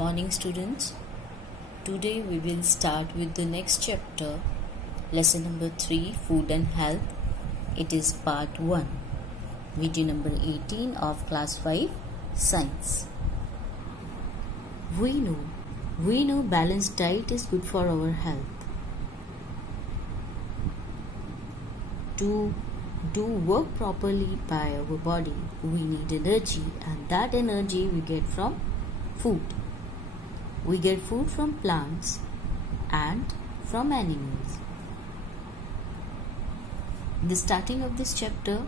morning, students. Today we will start with the next chapter, lesson number 3, Food and Health. It is part 1, video number 18 of class 5, Science. We know balanced diet is good for our health. To do work properly by our body, we need energy, and that energy we get from food. We get food from plants and from animals. In the starting of this chapter,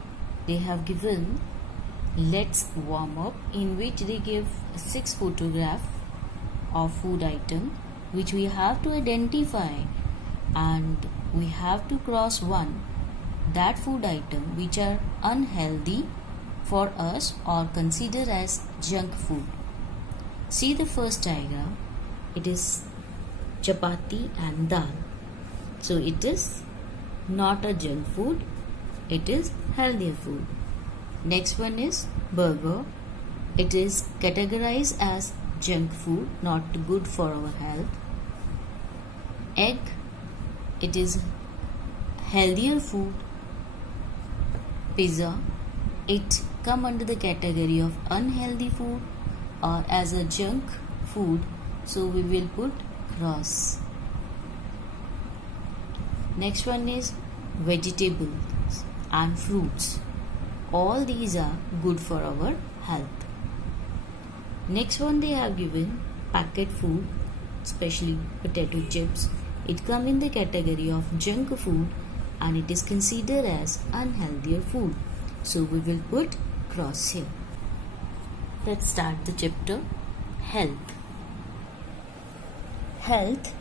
they have given let's warm up, in which they give 6 photographs of food item which we have to identify, and we have to cross one that food item which are unhealthy for us or considered as junk food. See the first diagram. It is chapati and dal. So it is not a junk food. It is healthier food. Next one is burger. It is categorized as junk food, not good for our health. Egg. It is healthier food. Pizza. It come under the category of unhealthy food or as a junk food, so we will put cross. Next one is vegetables and fruits. All these are good for our health. Next one they have given packet food, especially potato chips. It comes in the category of junk food and it is considered as unhealthier food, so we will put cross here. Let's start the chapter. Health. Health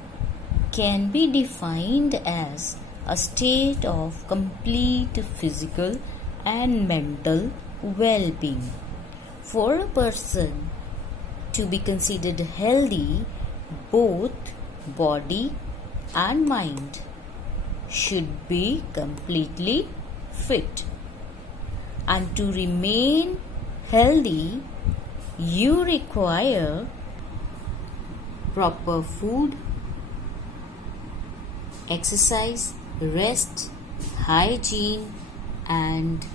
can be defined as a state of complete physical and mental well-being. For a person to be considered healthy, both body and mind should be completely fit. And to remain healthy, you require proper food, exercise, rest, hygiene, and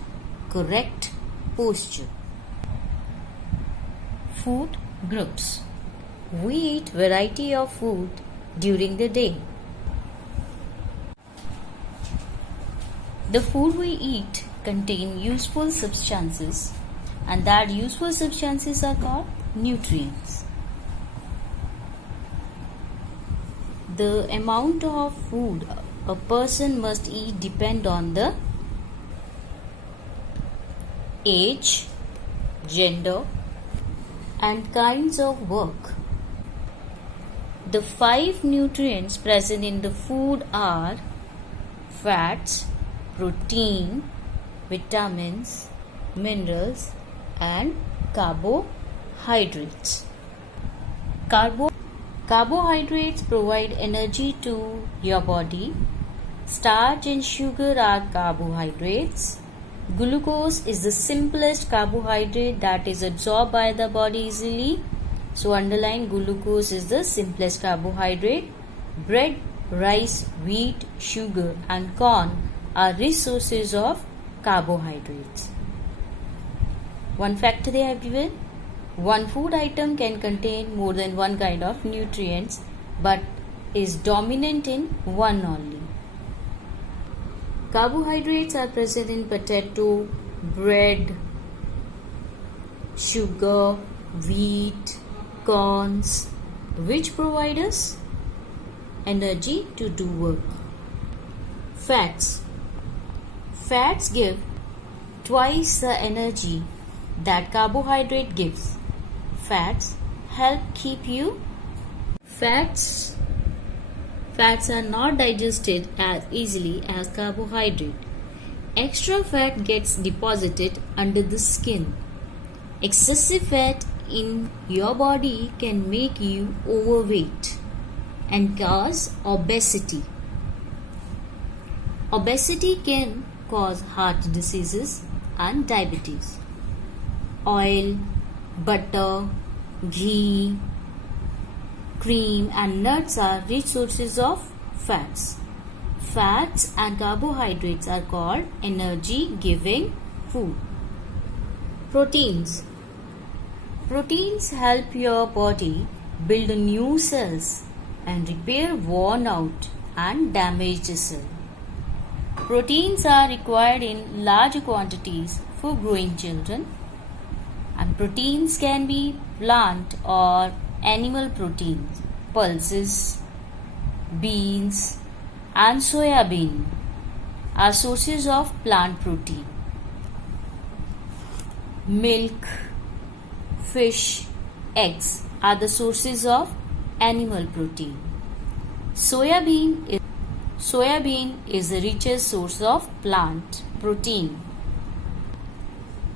correct posture. Food groups. We eat variety of food during the day. The food we eat contain useful substances, and that useful substances are called nutrients. The amount of food a person must eat depend on the age, gender, and kinds of work. The 5 nutrients present in the food are fats, protein, vitamins, minerals, and carbohydrates. Carbohydrates provide energy to your body. Starch and sugar are carbohydrates. Glucose is the simplest carbohydrate that is absorbed by the body easily. So underline, glucose is the simplest carbohydrate. Bread, rice, wheat, sugar, and corn are rich sources of carbohydrates. One fact they have given: one food item can contain more than one kind of nutrients but is dominant in one only. Carbohydrates are present in potato, bread, sugar, wheat, corns, which provide us energy to do work. Fats. Fats give twice the energy that carbohydrate gives. Fats help keep you. Fats are not digested as easily as carbohydrate. Extra fat gets deposited under the skin. Excessive fat in your body can make you overweight and cause obesity. Obesity can cause heart diseases and diabetes. Oil, butter, ghee, cream and nuts are rich sources of fats. Fats and carbohydrates are called energy-giving food. Proteins. Proteins help your body build new cells and repair worn out and damaged cells. Proteins are required in large quantities for growing children, and proteins can be plant or animal proteins. Pulses, beans and soya bean are sources of plant protein. Milk, fish, eggs are the sources of animal protein. Soya bean is the richest source of plant protein.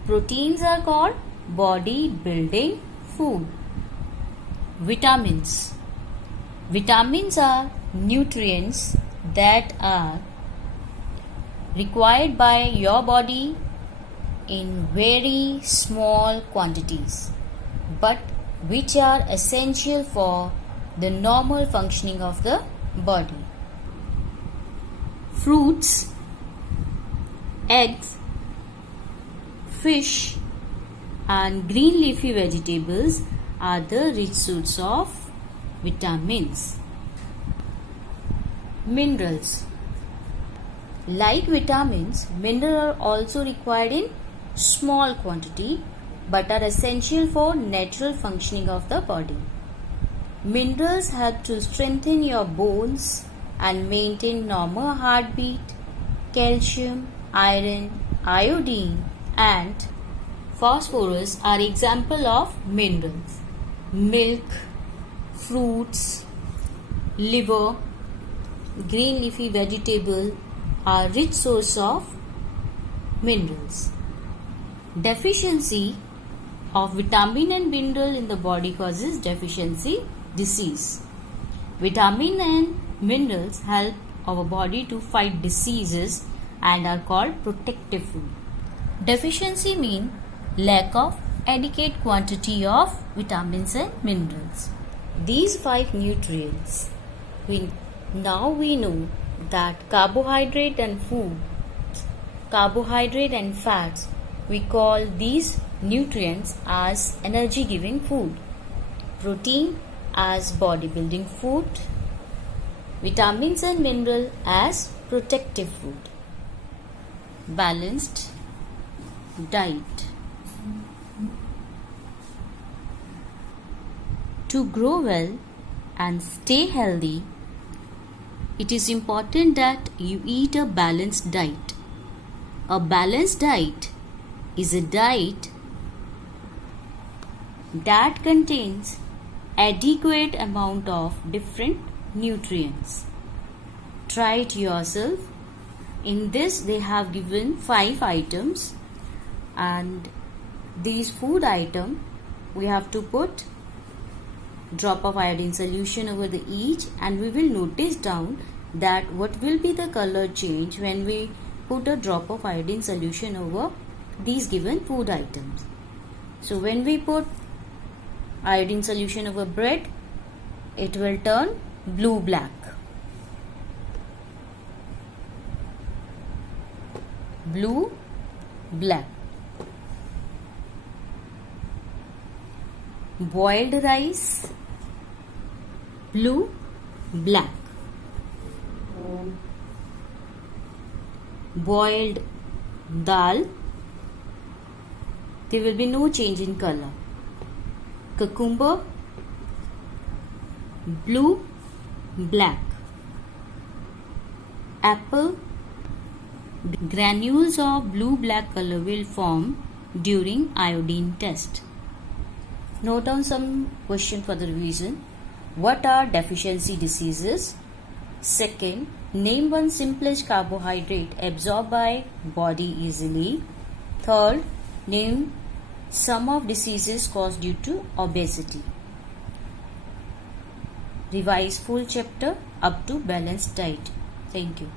Proteins are called body building food. Vitamins. Vitamins are nutrients that are required by your body in very small quantities, but which are essential for the normal functioning of the body. Fruits, eggs, fish and green leafy vegetables are the rich source of vitamins. Minerals. Like vitamins, minerals are also required in small quantity but are essential for natural functioning of the body. Minerals help to strengthen your bones and maintain normal heartbeat. Calcium, iron, iodine and phosphorus are examples of minerals. Milk, fruits, liver, green leafy vegetable are rich source of minerals. Deficiency of vitamin and mineral in the body causes deficiency disease. Vitamin and minerals help our body to fight diseases and are called protective food. Deficiency means lack of adequate quantity of vitamins and minerals. These 5 nutrients. Now we know that carbohydrate and fats, we call these nutrients as energy giving food. Protein as body building food. Vitamins and mineral as protective food. Balanced diet. To grow well and stay healthy, it is important that you eat a balanced diet. A balanced diet is a diet that contains adequate amount of different nutrients. Try it yourself. In this they have given 5 items, and these food item we have to put drop of iodine solution over the each, and we will notice down that what will be the color change when we put a drop of iodine solution over these given food items. So when we put iodine solution over bread, it will turn blue black. Blue black. Boiled rice, blue black. Boiled dal, there will be no change in color. Cucumber, blue black. Apple, granules of blue black color will form during iodine test. Note down some question for the revision. What are deficiency diseases? Second, name one simplest carbohydrate absorbed by body easily. Third, name some of diseases caused due to obesity. Revise full chapter up to balanced diet. Thank you.